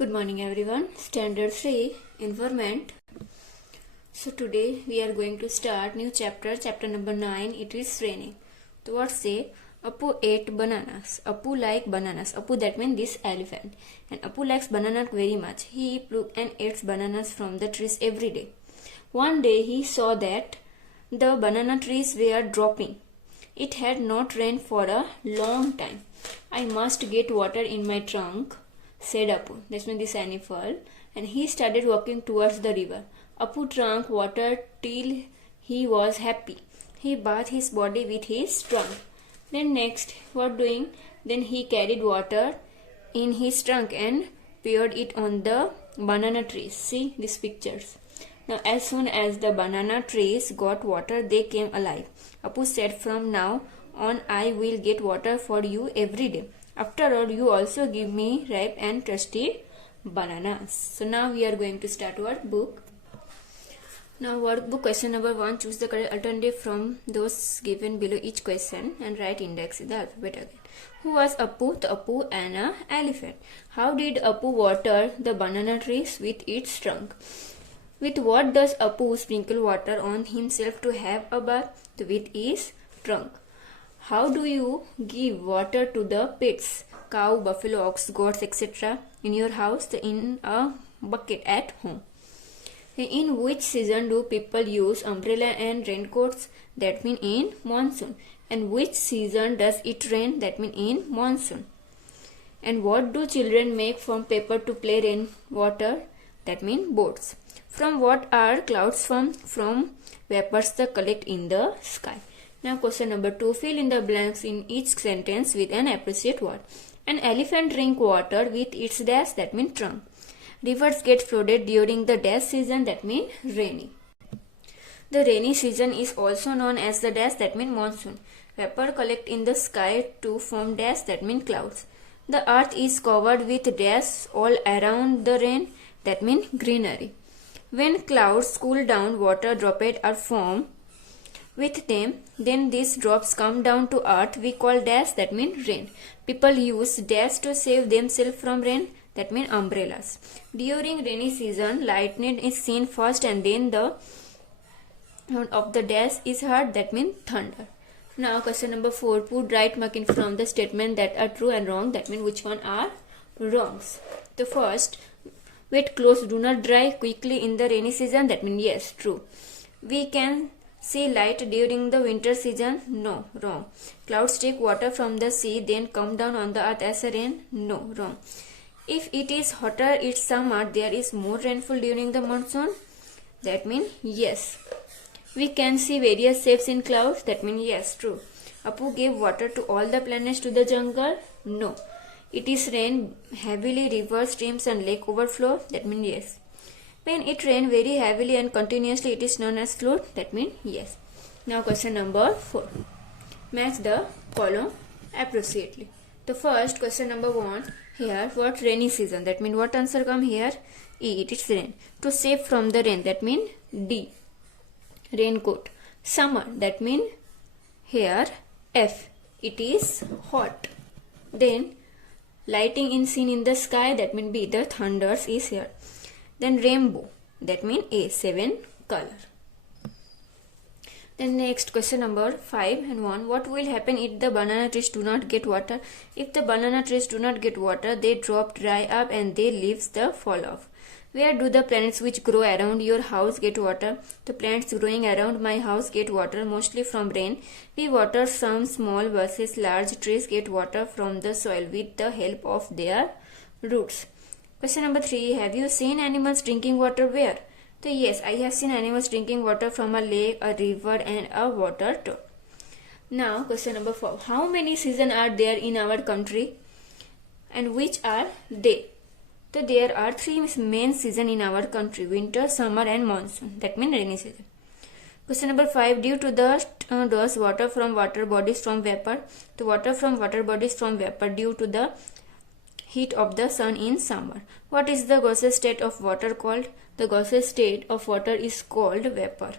Good morning everyone. Standard 3 Environment. So today we are going to start new chapter number 9. It is raining. The word say Apu ate bananas. Apu like bananas. Apu, that means this elephant. And Apu likes banana very much. He plucked and ate bananas from the trees every day. One day he saw that the banana trees were dropping. It had not rained for a long time. I must get water in my trunk, said Apu. That means this animal. And he started walking towards the river. Apu drank water till he was happy. He bathed his body with his trunk. Then next, what doing? Then he carried water in his trunk and poured it on the banana trees. See these pictures. Now as soon as the banana trees got water, they came alive. Apu said, from now on I will get water for you every day. After all, you also give me ripe and tasty bananas. So now we are going to start our book. Now workbook question number 1. Choose the correct alternative from those given below each question and write index in the alphabet again. Who was Apu? The Apu and an elephant. How did Apu water the banana trees? With its trunk. With what does Apu sprinkle water on himself to have a bath? With his trunk. How do you give water to the pets, cow, buffalo, ox, goats, etc. in your house? In a bucket at home. In which season do people use umbrella and raincoats? That means in monsoon. And which season does it rain? That means in monsoon. And what do children make from paper to play rainwater? That means boats. From what are clouds formed? From vapors that collect in the sky. Now question number 2. Fill in the blanks in each sentence with an appropriate word. An elephant drink water with its dash, that means trunk. Rivers get flooded during the dash season, that means rainy. The rainy season is also known as the dash, that means monsoon. Vapor collect in the sky to form dash, that means clouds. The earth is covered with dash all around the rain, that means greenery. When clouds cool down, water droplets are formed with them. Then these drops come down to earth. We call dash, that means rain. People use dash to save themselves from rain, that means umbrellas. During rainy season, lightning is seen first and then the sound of the dash is heard, that means thunder. Now question number 4. Put right mark in from the statement that are true and wrong, that means which one are wrongs. The first, wet clothes do not dry quickly in the rainy season, that means yes, true. We can see light during the winter season, no, wrong. Clouds take water from the sea then come down on the earth as a rain, no, wrong. If it is hotter, it's summer, there is more rainfall during the monsoon, that means yes. We can see various shapes in clouds, that means yes, true. Apu gave water to all the planets to the jungle, no. It is rain heavily, rivers, streams and lake overflow, that means yes. When it rains very heavily and continuously, it is known as flood, that means yes. Now question number 4. Match the column appropriately. The first question number 1. Here, what rainy season? That means what answer come here? E. It is rain. To save from the rain, that means D. Raincoat. Summer, that means here F. It is hot. Then lighting is seen in the sky, that means B. The thunders is here. Then rainbow, that means A. 7 color. Then next question number 5 and 1. What will happen if the banana trees do not get water? If the banana trees do not get water, they drop, dry up and their leaves the fall off. Where do the plants which grow around your house get water? The plants growing around my house get water mostly from rain. We water some small versus large trees get water from the soil with the help of their roots. Question number 3. Have you seen animals drinking water where? So yes, I have seen animals drinking water from a lake, a river and a water tub. Now question number 4. How many seasons are there in our country and which are they? So there are 3 main seasons in our country: winter, summer and monsoon, that means rainy season. Question number 5. Due to the does water from water bodies from vapor? The water from water bodies from vapor due to the heat of the sun in summer. What is the gaseous state of water called? The gaseous state of water is called vapor.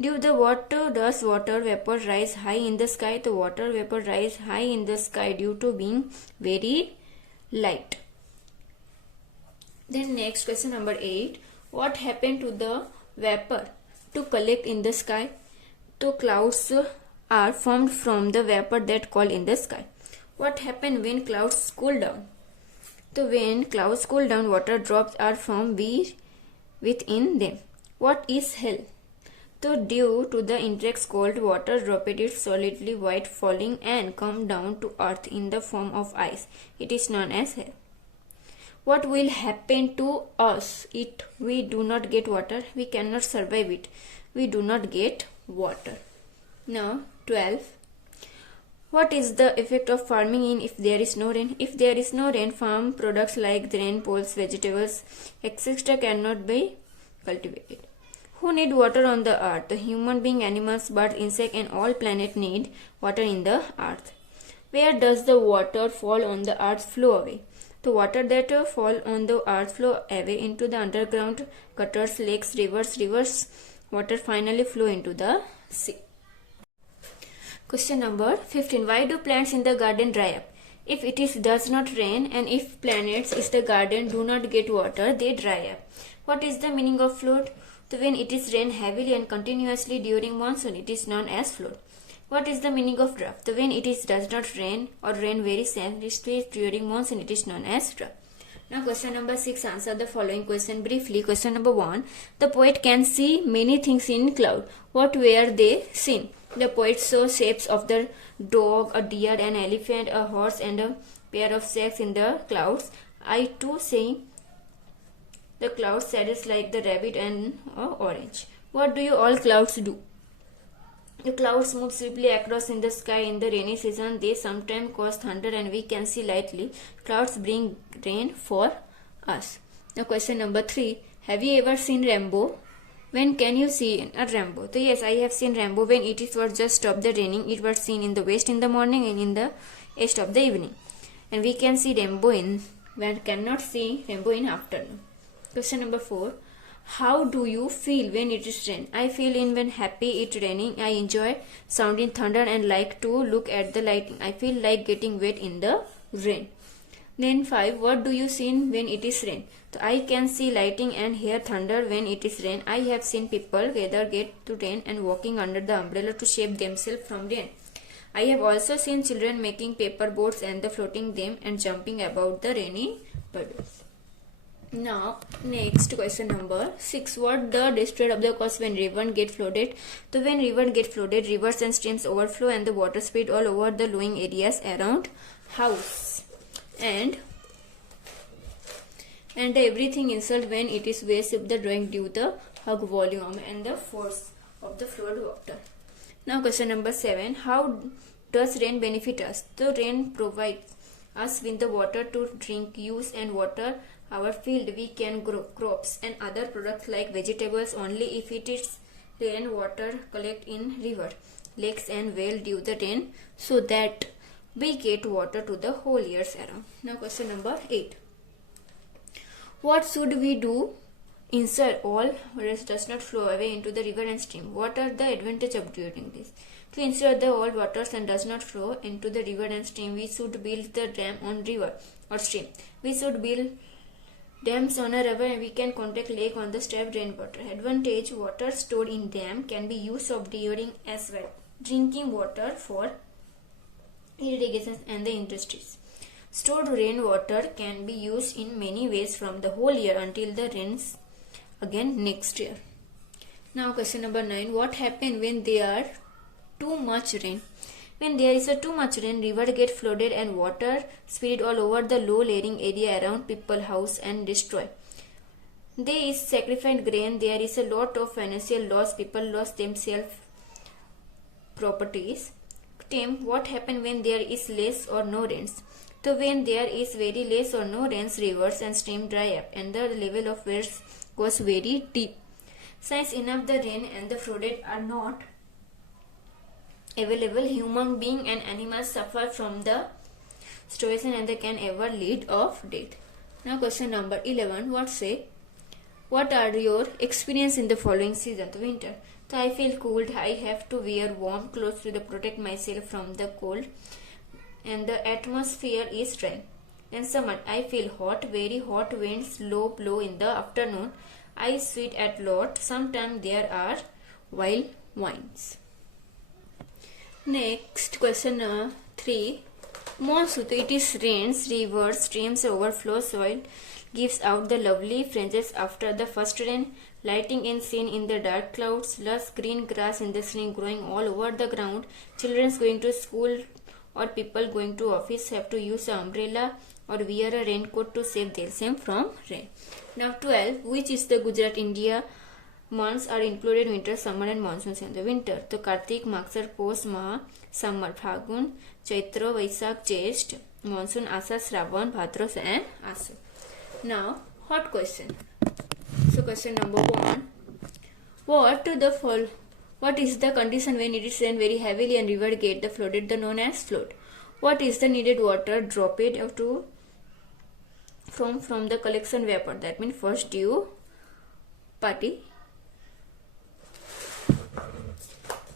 Due to what does water vapor rise high in the sky? The water vapor rise high in the sky due to being very light. Then next question number 8. What happened to the vapor to collect in the sky? So clouds are formed from the vapor that cool in the sky. What happened when clouds cool down? So when clouds cool down, water drops are formed within them. What is hail? So due to the intense cold, water dropped is solidly white, falling and come down to earth in the form of ice. It is known as hail. What will happen to us if we do not get water? We cannot survive it. We do not get water. Now 12. What is the effect of farming in if there is no rain? If there is no rain, farm products like grain, pulse, vegetables, etc. cannot be cultivated. Who need water on the earth? The human being, animals, birds, insects and all planet need water in the earth. Where does the water fall on the earth flow away? The water that fall on the earth flow away into the underground gutters, lakes, rivers. Water finally flow into the sea. Question number 15. Why do plants in the garden dry up? If it does not rain and if plants in the garden do not get water, they dry up. What is the meaning of flood? So when it is rain heavily and continuously during monsoon, it is known as flood. What is the meaning of drought? When it does not rain or rain very seriously during monsoon, it is known as drought. Now question number 6. Answer the following question briefly. Question number 1. The poet can see many things in cloud. What were they seen? The poet saw shapes of the dog, a deer, an elephant, a horse and a pair of snakes in the clouds. I too see the clouds shadows like the rabbit and orange. What do you all clouds do? The clouds move swiftly across in the sky in the rainy season. They sometimes cause thunder and we can see lightly. Clouds bring rain for us. Now question number 3. Have you ever seen rainbow? When can you see a rainbow? So yes, I have seen rainbow when it was just stopped the raining. It was seen in the west in the morning and in the east of the evening. And we can see rainbow when cannot see rainbow in afternoon. Question number 4. How do you feel when it is rain? I feel when happy it raining. I enjoy sounding thunder and like to look at the lightning. I feel like getting wet in the rain. Then 5. What do you see when it is rain? So I can see lightning and hear thunder when it is rain. I have seen people get to rain and walking under the umbrella to save themselves from rain. I have also seen children making paper boats and floating them and jumping about the rainy puddles. Now next question number 6. What the destroyed of the cause when river get flooded? So when river get flooded, rivers and streams overflow and the water spread all over the lowing areas around house and everything insult when it is waste of the drawing due the hug volume and the force of the flood water. Now question number 7. How does rain benefit us? So rain provides us with the water to drink, use and water our field. We can grow crops and other products like vegetables only if it is rain water collect in river, lakes and well due the rain so that we get water to the whole years around. Now question number 8. What should we do ensure all water does not flow away into the river and stream? What are the advantages of doing this? To ensure the all waters and does not flow into the river and stream, we should build the dam on river or stream. We should build dams on a river and we can contact lake on the stored rainwater. Advantage: water stored in dam can be used of during as well. Drinking water for irrigation and the industries. Stored rainwater can be used in many ways from the whole year until the rains again next year. Now question number 9. What happens when there are too much rain? When there is too much rain, river get flooded and water spread all over the low-lying area around people, house and destroy. There is sacrificed grain. There is a lot of financial loss. People lost themselves properties. Tim, what happens when there is less or no rains? So when there is very less or no rains, rivers and streams dry up and the level of waters goes very deep. Since enough the rain and the flooded are not available, human being and animals suffer from the starvation and they can ever lead of death. Now question number 11. What are your experience in the following season? The winter. So I feel cold. I have to wear warm clothes to protect myself from the cold and the atmosphere is dry. In summer, I feel hot, very hot winds blow in the afternoon. I sweat at lot. Sometimes there are wild winds. Next question 3. Monsoon. It is rains, rivers, streams overflow, soil gives out the lovely fringes after the first rain. Lighting is seen in the dark clouds, lush green grass in the spring growing all over the ground. Children going to school or people going to office have to use an umbrella or wear a raincoat to save themselves from rain. Now 12. Which is the Gujarat, India months are included winter, summer and monsoons in the winter? So Kartik, Maksar, Posh, Maha, summer, Phagun, Chaitra, Vaishak, Jyesht, monsoon, Asa, Shravan, Bhadra and Asu. Now hot question. So question number 1. What is the condition when it is rained very heavily and river get the flooded, the known as flood? What is the needed water dropped to from the collection vapor? That means first dew party.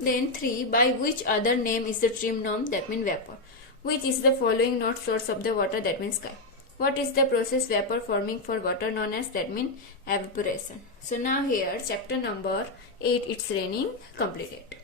Then 3. By which other name is the stream known? That means vapor. Which is the following not source of the water? That means sky. What is the process vapor forming for water known as? That means evaporation. So now here chapter number 8, it's raining, completed.